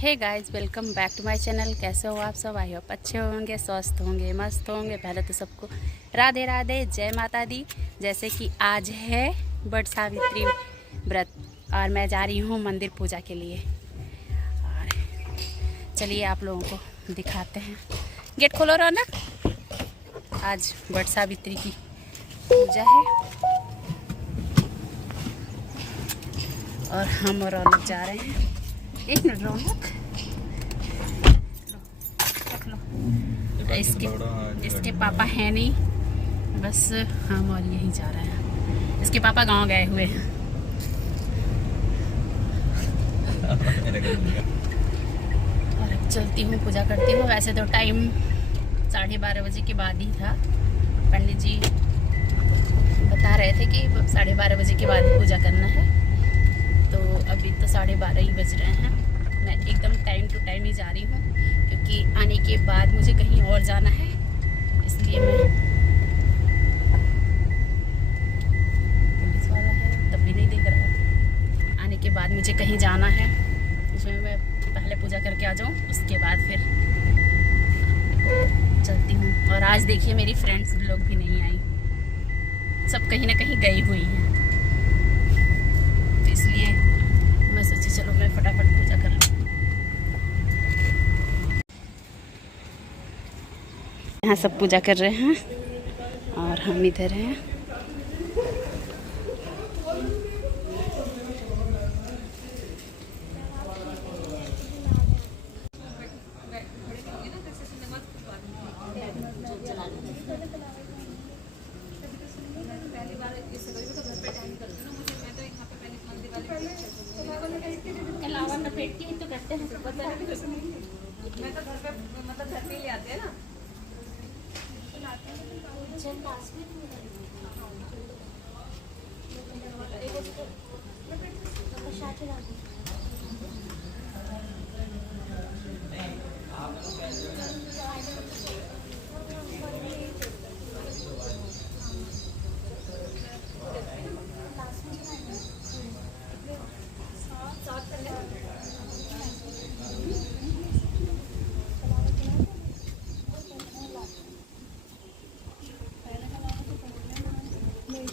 Hey guys, welcome back to my channel. कैसे हो आप सब? आई होप अच्छे होंगे, स्वस्थ होंगे, मस्त होंगे। पहले तो सबको राधे राधे, जय माता दी। जैसे कि आज है बट सावित्री व्रत और मैं जा रही हूँ मंदिर पूजा के लिए। और चलिए आप लोगों को दिखाते हैं। गेट खोलो रौनक। आज बट सावित्री की पूजा है और हम और रौनक जा रहे हैं। एक मिनट रौनक, रख लो। इसके पापा हैं नहीं, बस हम और यही जा रहे हैं। इसके पापा गांव गए हुए हैं। और अब चलती हूँ, पूजा करती हूँ। वैसे तो टाइम 12:30 बजे के बाद ही था। पंडित जी बता रहे थे कि 12:30 बजे के बाद ही पूजा करना है, तो अभी तो 12:30 ही बज रहे हैं। मैं एकदम टाइम टू टाइम ही जा रही हूँ क्योंकि आने के बाद मुझे कहीं और जाना है, इसलिए मैं पुलिस वाला है तब भी नहीं देख रहा है। आने के बाद मुझे कहीं जाना है, इसमें मैं पहले पूजा करके आ जाऊँ, उसके बाद फिर चलती हूँ। और आज देखिए मेरी फ्रेंड्स लोग भी नहीं आई, सब कहीं ना कहीं गई हुई हैं, तो इसलिए मैं सोची चलो मैं फटाफट पूजा कर लूँ। यहाँ सब पूजा कर रहे हैं और हम इधर हैं। तो करते हैं, मैं तो घर पे मतलब घर पे ही आते हैं ना।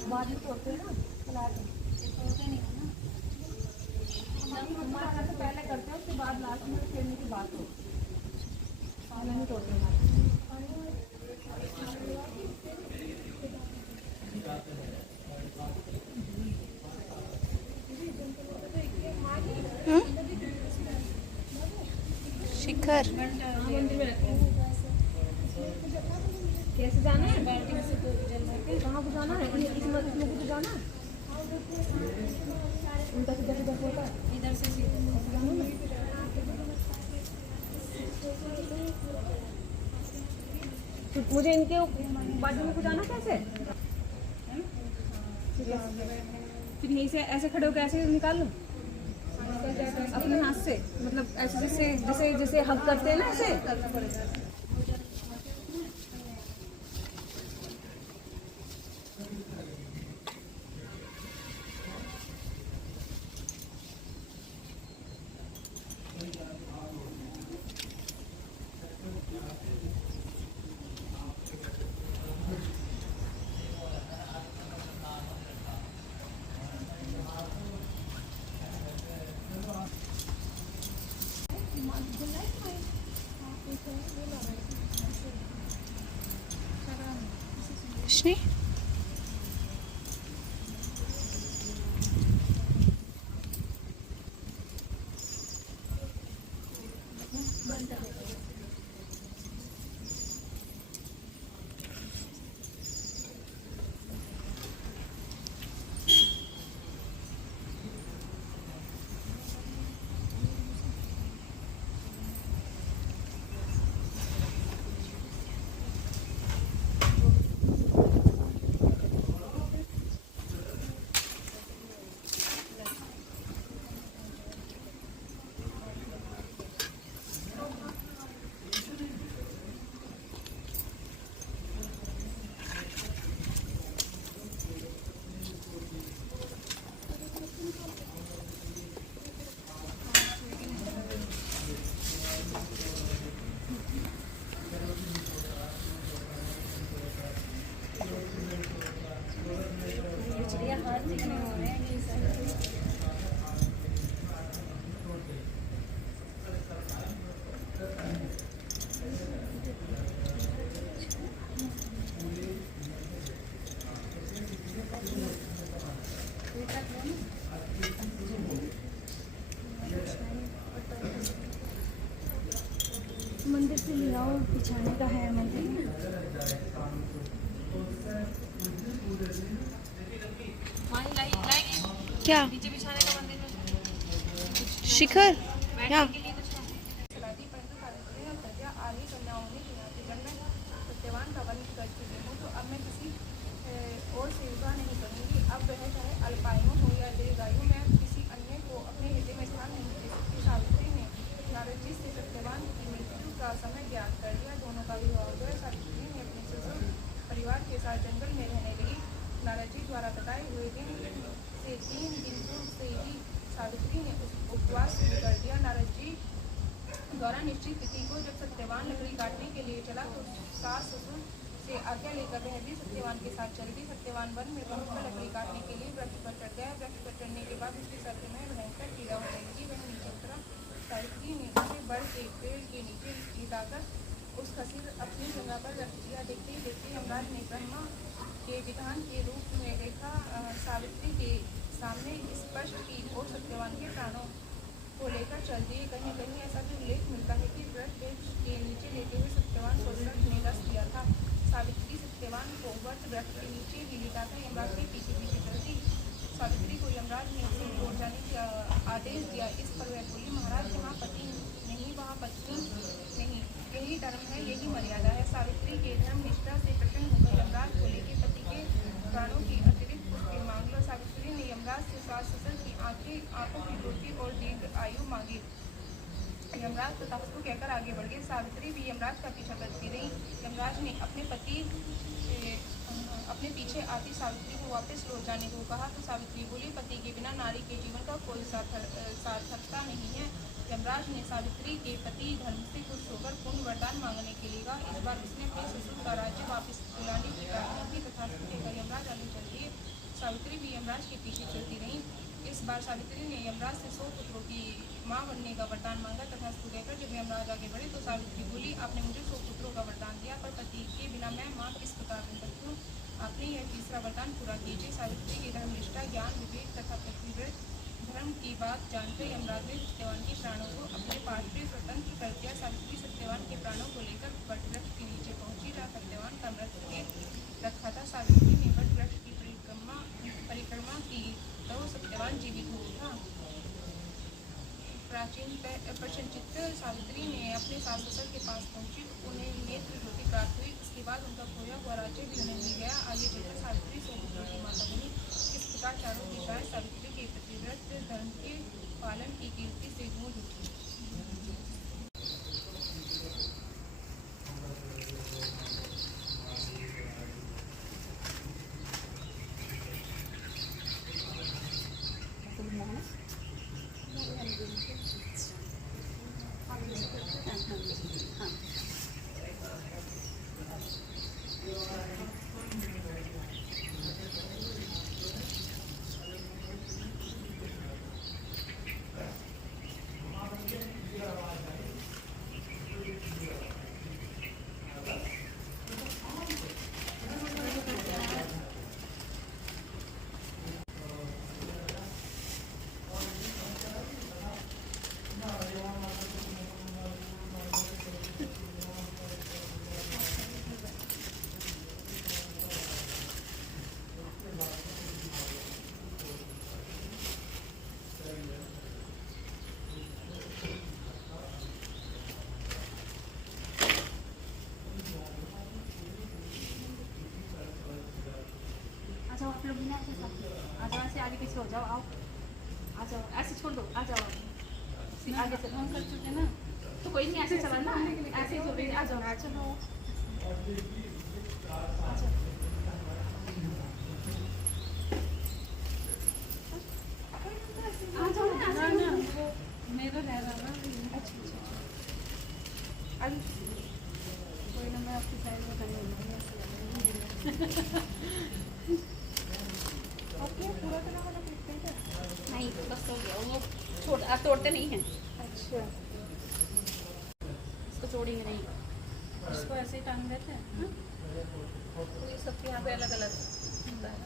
बाद में तोड़ते हैं ना, तोड़ते नहीं है ना, हमारे घर से पहले करते हैं, उसके बाद लास्ट में फेरने की बात हो, पहले नहीं तोड़ते हैं। शिखर कैसे जाना है? कहाँ को जाना है? इसमें कुछ जाना है? उनका सीधा होता है, इधर से सीधा मुझे इनके बाजू में कुछ आना कैसे? फिर यहीं से ऐसे खड़े होकर ऐसे निकाल लूं अपने हाथ से, मतलब ऐसे जैसे जैसे जैसे हक करते हैं ना, ऐसे। Shni? मंदिर से ले आओ, बिछाने का है मंदिर में। क्या नीचे बिछाने का मंदिर में शिखर यहाँ सत्यवान का वंश कर चुकी हूँ, तो अब मैं किसी और सेवा नहीं करूँगी। अब वह चाहे अल्पायु हो या दीर्घायु, मैं किसी अन्य को अपने हृदय में स्थान नहीं दे सकती। सावित्री ने नारद जी से सत्यवान की मृत्यु का समय ज्ञात कर दिया। दोनों का विवाह हो गया। सावित्री ने अपने ससुर परिवार के साथ जंगल में रहने लगी। नारद जी द्वारा बताए हुए दिन से 3 दिन पूर्व से ही सावित्री ने उपवास शुरू कर दिया। नारद जी द्वारा निश्चित तिथि को जब सत्यवान लकड़ी काटने के लिए चला, तो सास ससुर से आज्ञा लेकर वह भी सत्यवान के साथ चल दी। सत्यवान वन में पहुंचकर लकड़ी काटने के लिए वृक्ष पर चढ़ गया। वृक्ष पर चढ़ने के बाद उसके सर में भयंकर पीड़ा होने लगी। वह नीचे उतरा। सावित्री ने उसे बड़ के पेड़ के नीचे लिटाकर उसका सिर अपनी जगह पर रख दिया। देखते ही देखते यमराज ने ब्रह्मा के विधान के रूप में रेखा सावित्री के सामने स्पष्ट की और सत्यवान के प्राणों को लेकर चल दिए। कहीं कहीं ऐसा भी उल्लेख मिलता है कि वृक्ष के नीचे लेटे हुए सत्यवान को वृक्ष ने रस दिया था। सावित्री सत्यवान को वट वृक्ष के नीचे ही लिटाकर यमराज के पीछे पीछे चलती। सावित्री को यमराज ने उसे छोड़ जाने का आदेश दिया। इस पर वह बोली, महाराज जहाँ पति नहीं वहाँ पत्नी नहीं, यही धर्म है, यही मर्यादा है। सावित्री के धर्म निष्ठा से प्रसन्न होकर यमराज बोले कि पति के प्राणों की अतिरिक्त पुष्टि मांग लो। सावित्री ने यमराज से सास ससुर की आंखों की पूर्ति और दीर्घ आयु मांगी। यमराज तथास्तु कहकर आगे बढ़ गए। सावित्री भी यमराज का पीछा करती रही। यमराज ने अपने पीछे आती सावित्री को वापस लौट जाने को कहा, तो सावित्री बोली, पति के बिना नारी के जीवन का कोई सार्थकता नहीं है। यमराज ने सावित्री के पति धर्म से खुश होकर पूर्ण वरदान मांगने के लिए कहा। इस बार उसने अपने ससुर का राज्य वापस दिलाने की प्रार्थना की। तथास्तु कहकर यमराज आगे चल दिए। सावित्री भी यमराज के पीछे चलती रही। इस बार सावित्री ने यमराज से 100 पुत्रों की माँ बनने का वरदान मांगा। तथास्तु कहकर जब यमराज आगे बढ़े, तो सावित्री बोली, आपने मुझे 100 पुत्रों का वरदान दिया, पर पति के बिना मैं माँ किस प्रकार बन सकती हूँ? आपने यह तीसरा वरदान पूरा कीजिए। सावित्री की धर्मनिष्ठा, ज्ञान, विवेक तथा पृथ्वीव्रत धर्म की बात जानकर यमराज ने सत्यवान के प्राणों को अपने पास से स्वतंत्र कर दिया। सावित्री सत्यवान के प्राणों को लेकर वट वृक्ष के नीचे पहुंची, जहाँ सत्यवान का मृत्यु रखा था। सावित्री ने वट वृक्ष की परिक्रमा की, तो सत्यवान जीवित हो उठा। प्रसन्नचित्त सावित्री ने अपने सास ससुर के पास पहुंची, उन्हें नेत्र ज्योति प्राप्त हुई। इसके बाद उनका खोया हुआ राज्य भी उन्हें मिल गया। आगे चलकर सावित्री 100 पुत्रों की माता बनी। इस प्रकार चारों दिशाएं सावित्री के पतिव्रत धर्म के पालन की कीर्ति से गूंज उठी। जाओ आप लोग भी ना, आ जाओ, ऐसे आगे पीछे हो जाओ, आओ आ जाओ, ऐसे छोड़ दो, आ जाओ आगे से हम कर चुके ना, तो कोई नहीं ऐसे चला ना, ऐसे ही चल, आ जाओ, आ चलो मेरा रह रहा ना। अच्छा कोई ना, मैं आपकी साइड में करने पूरा करना वाला नहीं, बस हो गया वो, छोड़ आप तोड़ते नहीं हैं। अच्छा, इसको तोड़ेंगे नहीं, इसको ऐसे ही टांग देते हैं। तो ये सब यहाँ पे अलग अलग होता है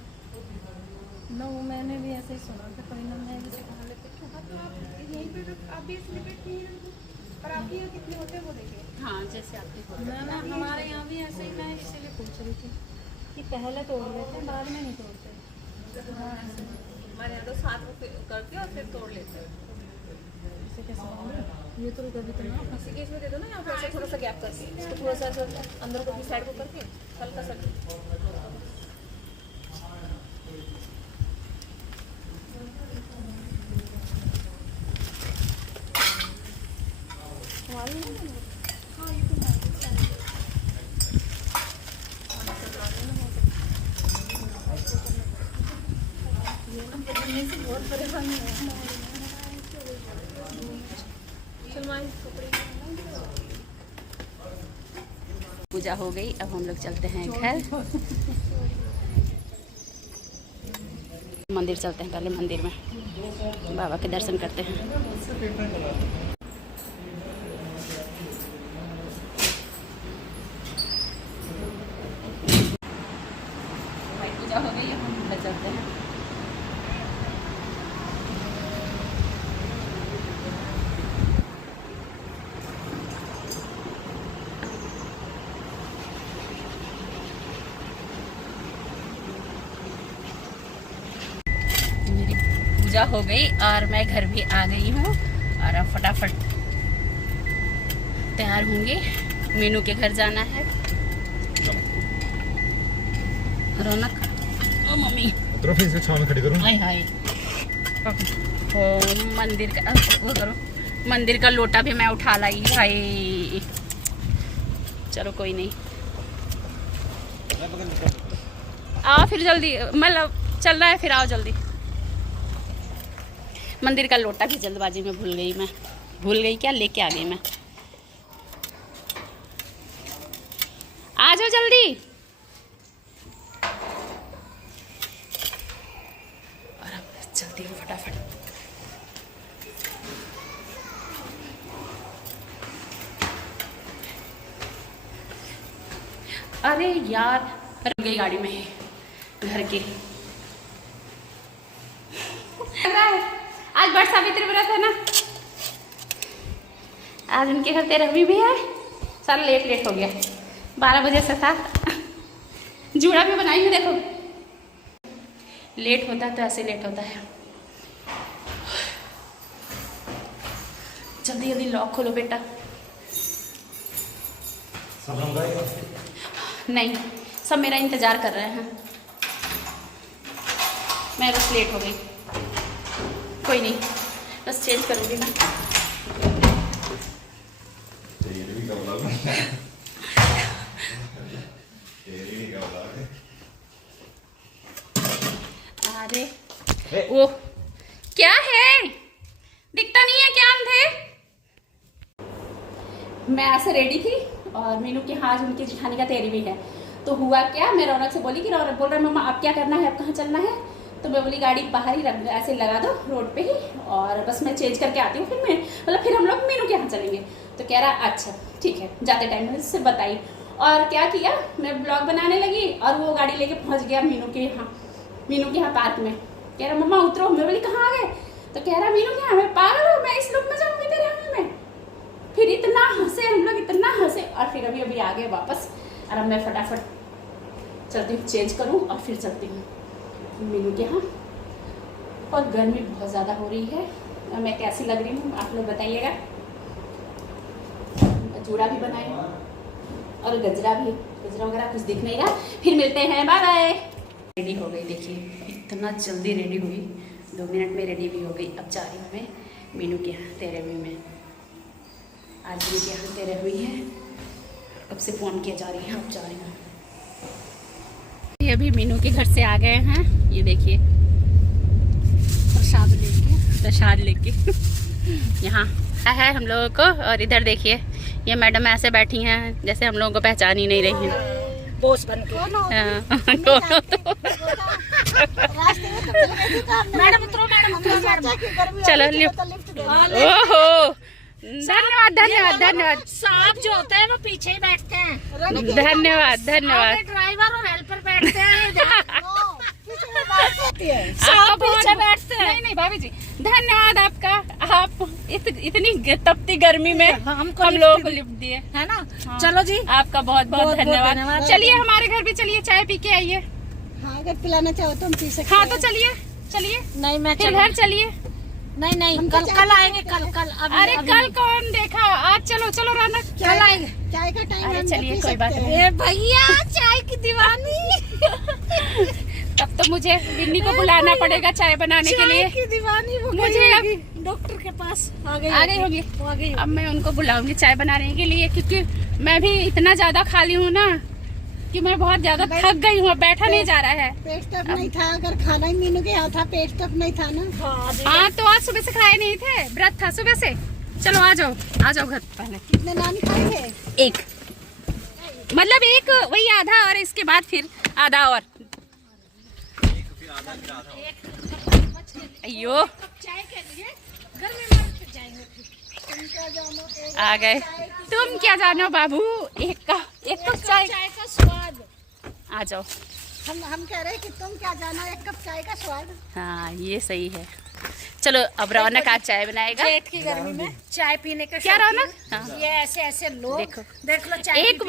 ना, वो मैंने भी ऐसे ही सुना था, कोई ना मैं भी सिखा लेते। हाँ तो आप यहीं पे आप भी इसमें बैठ नहीं, पर आप आपके यहाँ कितने होते हैं वो देखिए। हाँ जैसे आपके होते हैं। ना हमारे यहाँ भी ऐसे ही, मैं इसीलिए पूछ रही थी कि पहले तोड़ लेते हैं बाद में नहीं तोड़ते। हमारे यहाँ तो 7 करते हैं और फिर तोड़ लेते हैं। ऐसे कैसे होगा? ये तो कभी तो ना इसी केस में दे दो ना, यहाँ पे ऐसे थोड़ा सा गैप करके इसको थोड़ा सा ऐसा अंदर को साइड को करके हल्का सा। हाँ ये तो बहुत परेशानी है। पूजा हो गई, अब हम लोग चलते हैं घर। मंदिर चलते हैं, पहले मंदिर में बाबा के दर्शन करते हैं। भाई पूजा हो गई, अब हम घर चलते हैं। पूजा हो गई और मैं घर भी आ गई हूँ और अब फटाफट तैयार होंगे, मीनू के घर जाना है। रौनक ओ मम्मी खड़ी करो। हाय हाय ओ मंदिर का वो करो, मंदिर का लोटा भी मैं उठा लाई भाई। चलो कोई नहीं, आओ फिर जल्दी, मतलब चल रहा है फिर आओ जल्दी। मंदिर का लोटा भी जल्दबाजी में भूल गई मैं, भूल गई क्या, लेके आ गई मैं। आ जाओ जल्दी। और अब चलती हूँ फटाफट। अरे यार रुक गई गाड़ी में ही घर की। आज बट सावित्री व्रत है ना, आज उनके घर 13वीं भी है। सारा लेट हो गया, 12 बजे से था। जूड़ा भी बनाई हूँ देखो, लेट होता है तो ऐसे लेट होता है। जल्दी जल्दी लॉक खोलो बेटा। नहीं, सब मेरा इंतजार कर रहे हैं, मैं बस लेट हो गई। कोई नहीं, बस चेंज करूँगी मैं। अरे वो क्या है, दिखता नहीं है क्या अंधे? मैं ऐसे रेडी थी और मीनू के हाँ उनकी जेठानी का 13वीं है। तो हुआ क्या, मैं रौनक से बोली कि रौनक बोल रहा है मम्मा अब क्या करना है, अब कहाँ चलना है? तो मैं बोली गाड़ी बाहर ही रख, ऐसे लगा दो रोड पे ही, और बस मैं चेंज करके आती हूँ, फिर मैं मतलब फिर हम लोग मीनू के यहाँ चलेंगे। तो कह रहा अच्छा ठीक है, जाते टाइम में उससे बताई। और क्या किया, मैं ब्लॉग बनाने लगी और वो गाड़ी लेके पहुँच गया मीनू के यहाँ पार्क में। कह रहा मम्मा उतरो, मैं बोली कहाँ आ गए? तो कह रहा मीनू के यहाँ। मैं पागल हूँ, मैं इस लुक में जाऊँगी तेरे यहाँ में? फिर इतना हंसे हम लोग, इतना हंसे, और फिर अभी आ गए वापस। और अब मैं फटाफट चलती हूँ, चेंज करूँ और फिर चलती हूँ मीनू के यहाँ। और गर्मी बहुत ज़्यादा हो रही है। मैं कैसी लग रही हूँ आप लोग बताइएगा। जूड़ा भी बनाए और गजरा वगैरह कुछ दिख नहीं रहा। फिर मिलते हैं, बाय बाय। रेडी हो गई, देखिए इतना जल्दी रेडी हुई, 2 मिनट में रेडी भी हो गई। अब जा रही हूँ मैं मीनू के यहाँ 13वीं में। आज मीनू के यहाँ 13वीं है, कब से फ़ोन किया जा रही है, अब जा रही हूँ। ये अभी मीनू के घर से आ गए हैं, ये देखिए प्रसाद लेके यहाँ है हम लोगों को। और इधर देखिए ये मैडम ऐसे बैठी हैं जैसे हम लोगों को पहचान ही नहीं रही हैं। बोस बन के चलो ओहो, धन्यवाद। सांप जो होते हैं वो पीछे ही बैठते हैं। धन्यवाद। ड्राइवर और हेल्पर बैठते हैं। आपका बहुत नहीं नहीं भाभी जी, धन्यवाद आपका। आप इतनी तपती गर्मी में हम लोगों को लिफ्ट दिए, है ना। हाँ। चलो जी, आपका बहुत बहुत धन्यवाद। चलिए हमारे घर भी चलिए, चाय पी के आइए। हाँ, अगर पिलाना चाहो तो हम पी सकते हाँ हैं। तो चलिए चलिए, नहीं मैं फिर घर चलिए। नहीं नहीं, हम तो कल चाय कल पीते आएंगे, हैं कल कल अरे कल कौन देखा, आज चलो चलो रौनक। चाय कल आएंगे। चाय का टाइम अरे हम चलिए, पी कोई सकते बात हैं। नहीं। ए भैया, चाय की दीवानी। तब तो मुझे बिन्नी को बुलाना पड़ेगा चाय बनाने के लिए। चाय की दीवानी वो मुझे गई अब- होगी डॉक्टर के पास, आ गई आ गई होगी। आ गई अब मैं उनको बुलाऊंगी चाय बनाने के लिए, क्योंकि मैं भी इतना ज्यादा खाली हूँ ना कि मैं बहुत ज्यादा थक गई हूँ, बैठा नहीं जा रहा है। पेट तक नहीं था, अगर खाना ही मीनू के यहाँ था, पेट तक नहीं था ना। हाँ तो आज सुबह से खाए नहीं थे, व्रत था सुबह से। चलो आ जाओ घर पहले। कितने नानी खाएंगे? एक मतलब एक वही आधा, और इसके बाद फिर आधा और। अयो आ गए। तुम क्या जानो बाबू, एक कप चाय का स्वाद। आ जाओ। हम कह रहे हैं कि तुम क्या जानो एक कप चाय का स्वाद। हाँ ये सही है। चलो अब रौनक आज चाय बनाएगा। जेठ की गर्मी में चाय पीने का क्या शौकीन। रौनक? हाँ। ये ऐसे ऐसे लोग देखो। देख लो चाय एक